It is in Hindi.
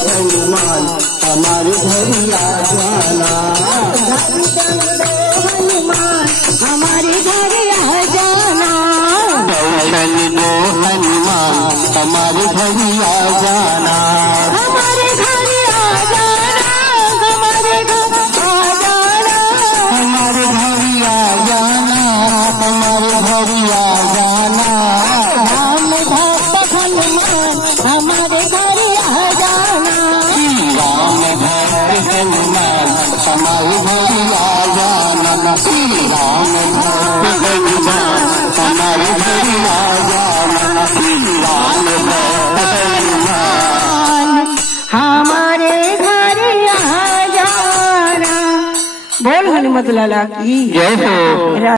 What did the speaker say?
हनुमान हमारे घर आ जाना, हनुमान हमारे घर आ जाना, दर्शन दो हनुमान हमारे घर आ जाना, हमारे घर आ जाना, हमारे घर आ जाना, हमारे घर आ जाना, हमारे घर आ जाना, राम भक्त हनुमान हमारे घर आ जाना, राम भक्त हनुमान हमारे घर आ जाना, राम भक्त हनुमान हमारे घर आ जाना, राम भक्त हनुमान हमारे घर आ जाना। बोल हनुमत लाला की जय हो।